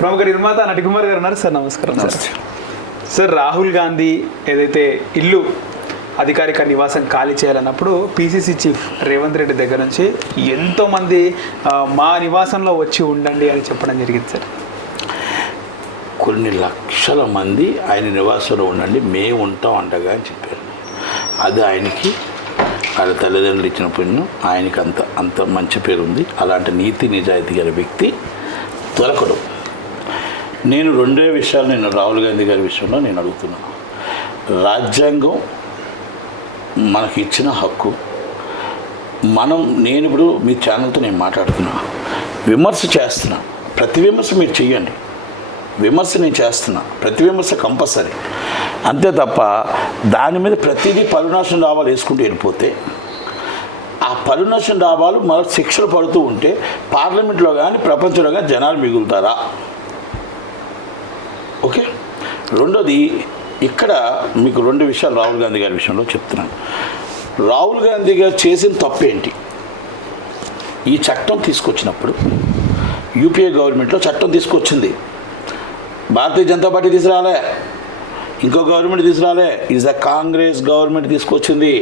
ప్రముఖ నిర్మాత నటికుమార్ గారు ఉన్నారు సార్. నమస్కారం సార్. సార్, రాహుల్ గాంధీ ఏదైతే ఇల్లు అధికారిక నివాసం ఖాళీ చేయాలన్నప్పుడు పిసిసి చీఫ్ రేవంత్ రెడ్డి దగ్గర నుంచి ఎంతోమంది మా నివాసంలో వచ్చి ఉండండి అని చెప్పడం జరిగింది సార్. కొన్ని లక్షల మంది ఆయన నివాసంలో ఉండండి, మేము ఉంటాం అంటగా అని చెప్పారు. అది ఆయనకి వాళ్ళ తల్లిదండ్రులు ఇచ్చిన పుణ్యం. ఆయనకి అంత మంచి పేరు ఉంది. అలాంటి నీతి నిజాయితీ గల వ్యక్తి దొరకడు. నేను రెండే విషయాలు నేను రాహుల్ గాంధీ గారి విషయంలో నేను అడుగుతున్నాను. రాజ్యాంగం మనకి ఇచ్చిన హక్కు. నేను ఇప్పుడు మీ ఛానల్తో నేను మాట్లాడుతున్నా, విమర్శ చేస్తున్నా. ప్రతి విమర్శ మీరు చెయ్యండి, విమర్శ నేను చేస్తున్నా, ప్రతి విమర్శ కంపల్సరీ. అంతే తప్ప దాని మీద ప్రతిదీ పలునాశన డాబాలు వేసుకుంటూ వెళ్ళిపోతే ఆ పలునాశన డాబాలు మరొక శిక్షలు పడుతూ ఉంటే పార్లమెంట్లో కానీ ప్రపంచంలో కానీ జనాలు మిగులుతారా? ఓకే. రెండోది, ఇక్కడ మీకు రెండు విషయాలు రాహుల్ గాంధీ గారి విషయంలో చెప్తున్నాను. రాహుల్ గాంధీ గారు చేసిన తప్పేంటి? ఈ చట్టం తీసుకొచ్చినప్పుడు యూపీఏ గవర్నమెంట్లో చట్టం తీసుకొచ్చింది. భారతీయ జనతా పార్టీ తీసుకురాలే, ఇంకో గవర్నమెంట్ తీసుకురాలే. ఈజ్ ద కాంగ్రెస్ గవర్నమెంట్ తీసుకొచ్చింది.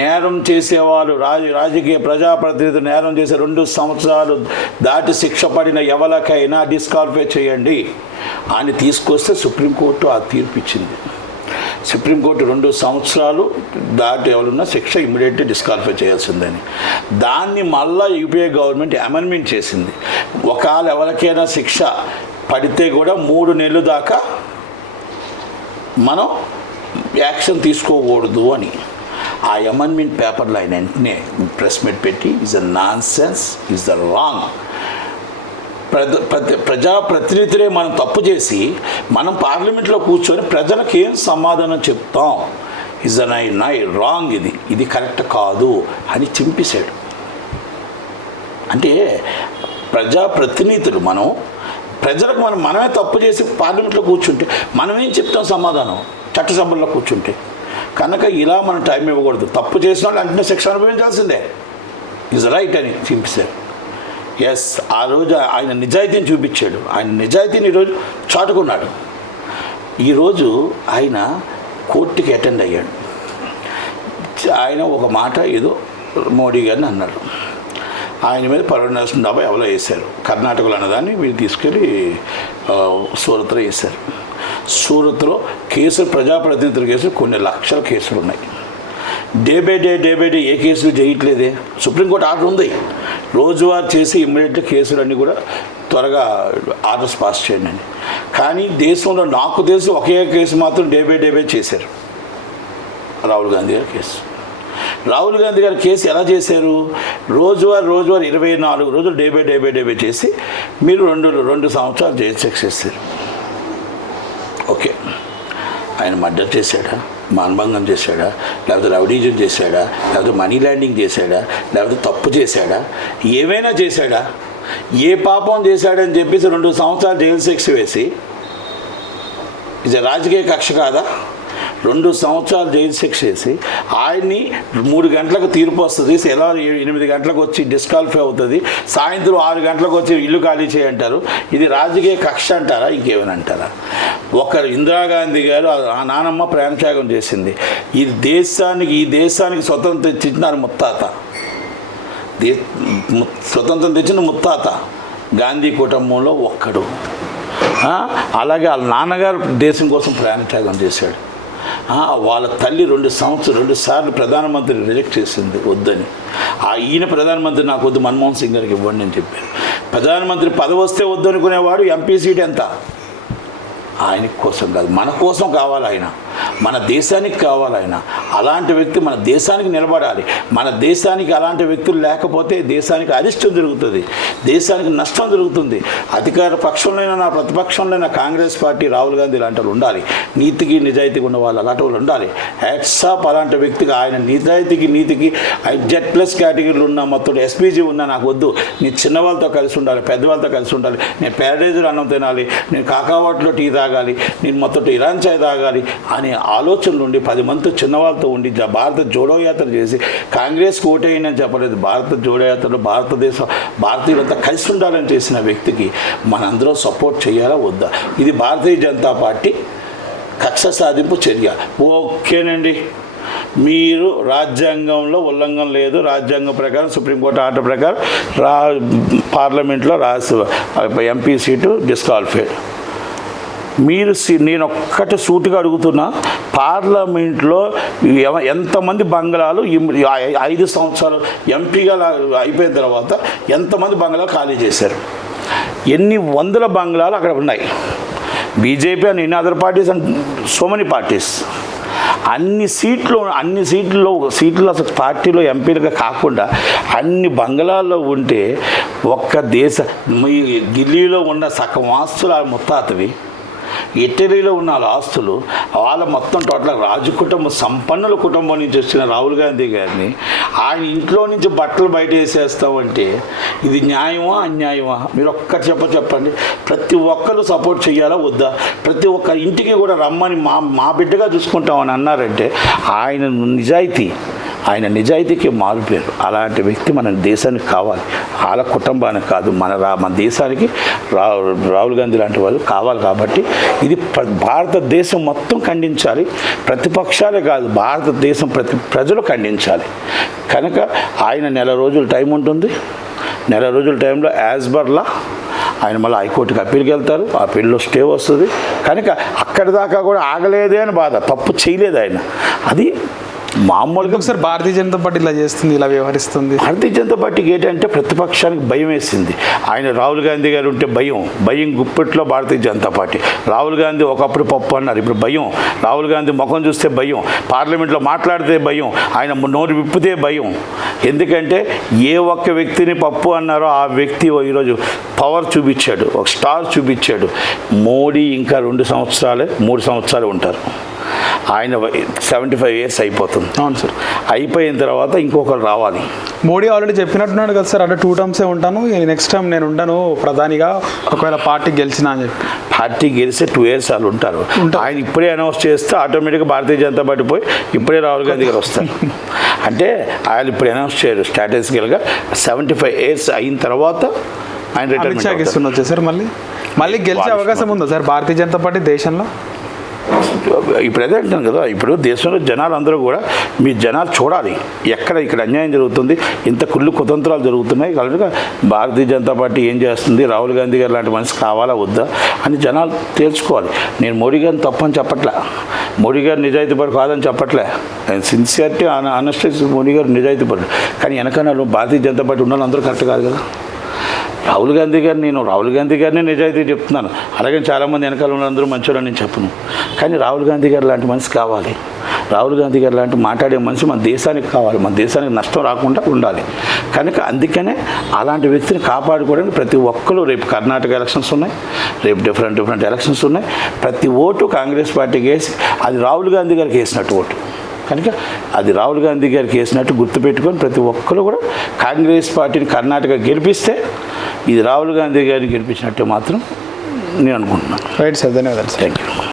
నేరం చేసేవాళ్ళు రాజకీయ ప్రజాప్రతినిధులు నేరం చేసే 2 సంవత్సరాలు దాటి శిక్ష పడిన ఎవరికైనా డిస్క్వాలిఫై చేయండి అని తీసుకొస్తే సుప్రీంకోర్టు ఆ తీర్పు ఇచ్చింది. సుప్రీంకోర్టు 2 సంవత్సరాలు దాటి ఎవరున్నా శిక్ష ఇమ్మీడియట్లీ డిస్క్వాలిఫై చేయాల్సిందని. దాన్ని మళ్ళా యూపీఏ గవర్నమెంట్ అమెండ్మెంట్ చేసింది. ఒకవేళ ఎవరికైనా శిక్ష పడితే కూడా 3 నెలలు దాకా మనం యాక్షన్ తీసుకోకూడదు అని. ఆ అమెండ్మెంట్ పేపర్లో ఆయన వెంటనే ప్రెస్ మీట్ పెట్టి is a nonsense, is the wrong. ప్రజాప్రతినిధులే మనం తప్పు చేసి మనం పార్లమెంట్లో కూర్చొని ప్రజలకు ఏం సమాధానం చెప్తాం? ఈజ్ అ నై రాంగ్, ఇది కరెక్ట్ కాదు అని చింపేశాడు. అంటే ప్రజాప్రతినిధులు మనం ప్రజలకు మనమే తప్పు చేసి పార్లమెంట్లో కూర్చుంటే మనం ఏం చెప్తాం సమాధానం? చట్టసభల్లో కూర్చుంటే కనుక ఇలా మనం టైం ఇవ్వకూడదు. తప్పు చేసిన వాళ్ళు అంటే శిక్ష అనుభవించాల్సిందే. ఈజ్ రైట్ అని చింపేశారు. ఎస్, ఆ రోజు ఆయన నిజాయితీని చూపించాడు. ఆయన నిజాయితీని ఈరోజు చాటుకున్నాడు. ఈరోజు ఆయన కోర్టుకి అటెండ్ అయ్యాడు. ఆయన ఒక మాట ఏదో మోడీ గారిని అన్నాడు. ఆయన మీద పర్వనాశన డాబా ఎవరో వేశారు. కర్ణాటకలో అన్నదాన్ని వీళ్ళు తీసుకెళ్ళి సూరత్లో వేశారు. సూరత్లో కేసులు, ప్రజాప్రతినిధుల కేసులు కొన్ని లక్షల కేసులు ఉన్నాయి. డే బై డే ఏ కేసులు చేయట్లేదే. సుప్రీంకోర్టు ఆర్డర్ ఉంది, రోజువారీ చేసి ఇమ్మీడియట్గా కేసులన్నీ కూడా త్వరగా ఆర్డర్స్ పాస్ చేయండి అని. కానీ దేశంలో నాకు తెలిసి ఒకే కేసు మాత్రం డే బై చేశారు, రాహుల్ గాంధీ గారి కేసు. రాహుల్ గాంధీ గారి కేసు ఎలా చేశారు? రోజువారీ 24 రోజులు డే బై చేసి మీరు 2 సంవత్సరాలు జైలు శిక్ష చేశారు. ఓకే, ఆయన మర్డర్ చేశాడా, మానభంగం చేశాడా, లేకపోతే రౌడీజం చేశాడా, లేకపోతే మనీ ల్యాండింగ్ చేశాడా, లేకపోతే తప్పు చేశాడా, ఏమైనా చేశాడా? ఏ పాపం చేశాడని చెప్పేసి 2 సంవత్సరాలు జైలు శిక్ష వేసి ఇది రాజకీయ కక్ష కాదా? 2 సంవత్సరాలు జైలు శిక్ష వేసి ఆయన్ని 3 గంటలకు తీర్పు వస్తుంది, ఎలా 8 గంటలకు వచ్చి డిస్క్వాలిఫై అవుతుంది, సాయంత్రం 6 గంటలకు వచ్చి ఇల్లు ఖాళీ చేయంటారు. ఇది రాజకీయ కక్ష అంటారా, ఇంకేమైనా అంటారా? ఒకరు ఇందిరాగాంధీ గారు ఆ నానమ్మ ప్రాణత్యాగం చేసింది. ఈ దేశానికి స్వతంత్రం తెచ్చిన ముత్తాత, స్వతంత్రం తెచ్చిన ముత్తాత గాంధీ కుటుంబంలో ఒక్కడు. అలాగే వాళ్ళ నాన్నగారు దేశం కోసం ప్రాణత్యాగం చేశాడు. వాళ్ళ తల్లి 2 సార్లు ప్రధానమంత్రి రిజెక్ట్ చేసింది, వద్దని. ఈయన ప్రధానమంత్రి నాకు వద్దు, మన్మోహన్ సింగ్ గారికి ఇవ్వండి అని చెప్పారు. ప్రధానమంత్రి పదవి వస్తే వద్దు అనుకునేవాడు ఎంపీ సీట్ ఎంత? ఆయన కోసం కాదు, మన కోసం కావాలి ఆయన, మన దేశానికి కావాలి ఆయన. అలాంటి వ్యక్తి మన దేశానికి నిలబడాలి. మన దేశానికి అలాంటి వ్యక్తులు లేకపోతే దేశానికి అరిష్టం జరుగుతుంది, దేశానికి నష్టం జరుగుతుంది. అధికార పక్షంలోనైనా నా ప్రతిపక్షంలోనైనా కాంగ్రెస్ పార్టీ, రాహుల్ గాంధీ లాంటి వాళ్ళు ఉండాలి. నీతికి నిజాయితీగా ఉన్న వాళ్ళు అలాంటి వాళ్ళు ఉండాలి. హ్యాట్సాప్ అలాంటి వ్యక్తికి. ఆయన నీతికి Z+ కేటగిరీలు ఉన్న మొత్తం SPG ఉన్నా నాకు వద్దు. నేను చిన్నవాళ్ళతో కలిసి ఉండాలి, పెద్దవాళ్ళతో కలిసి ఉండాలి. నేను ప్యారడైజర్ అన్నం తినాలి, నేను కాకావాట్లో టీ తాగాలి, నేను మొత్తం ఇరాన్ చాయ్ తాగాలి అనే ఆలోచనలు ఉండి 10 మందితో చిన్నవాళ్ళతో ఉండి భారత జోడో యాత్ర చేసి కాంగ్రెస్కి ఓటేయని చెప్పలేదు, భారత జోడో యాత్రలో భారతీయులంతా కలిసి ఉండాలని చేసిన వ్యక్తికి మనందరం సపోర్ట్ చేయాలా వద్దా? ఇది భారతీయ జనతా పార్టీ కక్ష సాధింపు చర్య. ఓకేనండి, మీరు రాజ్యాంగంలో ఉల్లంఘన లేదు, రాజ్యాంగం ప్రకారం సుప్రీంకోర్టు ఆర్డర్ ప్రకారం పార్లమెంట్లో ఎంపీ సీటు డిస్క్వాలిఫైడ్. మీరు నేను ఒక్కటి సూటిగా అడుగుతున్నా, పార్లమెంట్లో ఎంతమంది బంగ్లాలు 5 సంవత్సరాలు ఎంపీగా అయిపోయిన తర్వాత ఎంతమంది బంగ్లాలు ఖాళీ చేశారు? ఎన్ని వందల బంగ్లాలు అక్కడ ఉన్నాయి. BJP and in other parties and so many parties అన్ని సీట్లు అసలు పార్టీలో ఎంపీలుగా కాకుండా అన్ని బంగ్లాల్లో ఉంటే ఒక్క మీ ఢిల్లీలో ఉన్న సగం ఆస్తులు ఆ ముత్తాతవి, ఇటలీలో ఉన్న వాళ్ళ ఆస్తులు వాళ్ళ మొత్తం టోటల్ రాజు కుటుంబం, సంపన్నుల కుటుంబం నుంచి వచ్చిన రాహుల్ గాంధీ గారిని ఆయన ఇంట్లో నుంచి బట్టలు బయట వేసేస్తామంటే ఇది న్యాయమా అన్యాయమా? మీరు ఒక్కటి చెప్పండి. ప్రతి ఒక్కరు సపోర్ట్ చేయాలా వద్దా? ప్రతి ఒక్క ఇంటికి కూడా రమ్మని మా బిడ్డగా చూసుకుంటామని అన్నారంటే ఆయన నిజాయితీకి మారిపోయారు. అలాంటి వ్యక్తి మన దేశానికి కావాలి, వాళ్ళ కుటుంబానికి కాదు, మన దేశానికి రాహుల్ గాంధీ లాంటి వాళ్ళు కావాలి. కాబట్టి ఇది భారతదేశం మొత్తం ఖండించాలి, ప్రతిపక్షాలే కాదు భారతదేశం ప్రజలు ఖండించాలి. కనుక ఆయన నెల రోజులు టైం ఉంటుంది. నెల రోజుల టైంలో యాజ్ బర్లా ఆయన మళ్ళీ హైకోర్టుకి అప్పీల్కి వెళ్తారు, ఆ అప్పీల్లో స్టే వస్తుంది. కనుక అక్కడి దాకా కూడా ఆగలేదే అని బాధ, తప్పు చేయలేదు ఆయన. అది మామూలుగా ఒకసారి భారతీయ జనతా పార్టీ ఇలా చేస్తుంది, ఇలా వ్యవహరిస్తుంది. భారతీయ జనతా పార్టీకి ఏంటంటే ప్రతిపక్షానికి భయం వేసింది. ఆయన రాహుల్ గాంధీ గారు ఉంటే భయం గుప్పెట్లో భారతీయ జనతా పార్టీ. రాహుల్ గాంధీ ఒకప్పుడు పప్పు అన్నారు, ఇప్పుడు భయం. రాహుల్ గాంధీ ముఖం చూస్తే భయం, పార్లమెంట్లో మాట్లాడితే భయం, ఆయన నోరు విప్పితే భయం. ఎందుకంటే ఏ ఒక్క వ్యక్తిని పప్పు అన్నారో ఆ వ్యక్తి ఈరోజు పవర్ చూపించాడు, ఒక స్టార్ చూపించాడు. మోడీ ఇంకా 3 సంవత్సరాలు ఉంటారు. ఆయన 75 years అయిపోతుంది. అవును సార్. అయిపోయిన తర్వాత ఇంకొకరు రావాలి. మోడీ ఆల్రెడీ చెప్పినట్టున్నాడు కదా సార్, అంటే 2 terms ఉంటాను, నెక్స్ట్ టైం నేను ఉండను ప్రధానిగా, ఒకవేళ పార్టీ గెలిచినా అని చెప్పి. పార్టీ గెలిస్తే 2 years వాళ్ళు ఉంటారు. ఆయన ఇప్పుడే అనౌన్స్ చేస్తే ఆటోమేటిక్గా భారతీయ జనతా పార్టీ పోయి ఇప్పుడే రాహుల్ గాంధీ గారు వస్తారు. అంటే ఆయన ఇప్పుడు అనౌన్స్ చేయరు. స్ట్రాటజికల్గా 75 years అయిన తర్వాత ఆయన రిటైర్మెంట్ వచ్చారు సార్. మళ్ళీ గెలిచే అవకాశం ఉందా సార్ భారతీయ జనతా పార్టీ దేశంలో? ఇప్పుడు అదే అంటాను కదా, ఇప్పుడు దేశంలో జనాలు అందరూ కూడా మీ జనాలు చూడాలి ఇక్కడ అన్యాయం జరుగుతుంది, ఇంత కుతంత్రాలు జరుగుతున్నాయి. కాబట్టి భారతీయ జనతా పార్టీ ఏం చేస్తుంది, రాహుల్ గాంధీ గారు లాంటి మనిషి కావాలా వద్దా అని జనాలు తేల్చుకోవాలి. నేను మోడీ గారిని తప్పని చెప్పట్లే, మోడీ గారు నిజాయితీ పరు కాదని చెప్పట్లే. నేను సిన్సియారిటీ అనస్టేజ్ మోడీ గారు నిజాయితీ పరు, కానీ వెనకన్నా భారతీయ జనతా పార్టీ ఉన్న అందరూ కరెక్ట్ కాదు కదా. రాహుల్ గాంధీ గారిని నిజాయితీ చెప్తున్నాను, అలాగే చాలామంది వెనకాల ఉన్నందరూ మంచోళ్ళని నేను చెప్పను. కానీ రాహుల్ గాంధీ గారు లాంటి మనిషి కావాలి, రాహుల్ గాంధీ గారు లాంటి మాట్లాడే మనిషి మన దేశానికి కావాలి, మన దేశానికి నష్టం రాకుండా ఉండాలి. కనుక అందుకనే అలాంటి వ్యక్తిని కాపాడుకోవడానికి ప్రతి ఒక్కరు, రేపు కర్ణాటక ఎలక్షన్స్ ఉన్నాయి, రేపు డిఫరెంట్ ఎలక్షన్స్ ఉన్నాయి, ప్రతి ఓటు కాంగ్రెస్ పార్టీకి వేసి అది రాహుల్ గాంధీ గారికి వేసినట్టు ఓటు. కనుక అది రాహుల్ గాంధీ గారికి వేసినట్టు గుర్తుపెట్టుకొని ప్రతి ఒక్కరు కూడా కాంగ్రెస్ పార్టీని కర్ణాటక గెలిపిస్తే ఇది రాహుల్ గాంధీ గారిని గెలిపించినట్టు మాత్రం నేను అనుకుంటున్నాను. రైట్ సార్, ధన్యవాదాలు. Thank you.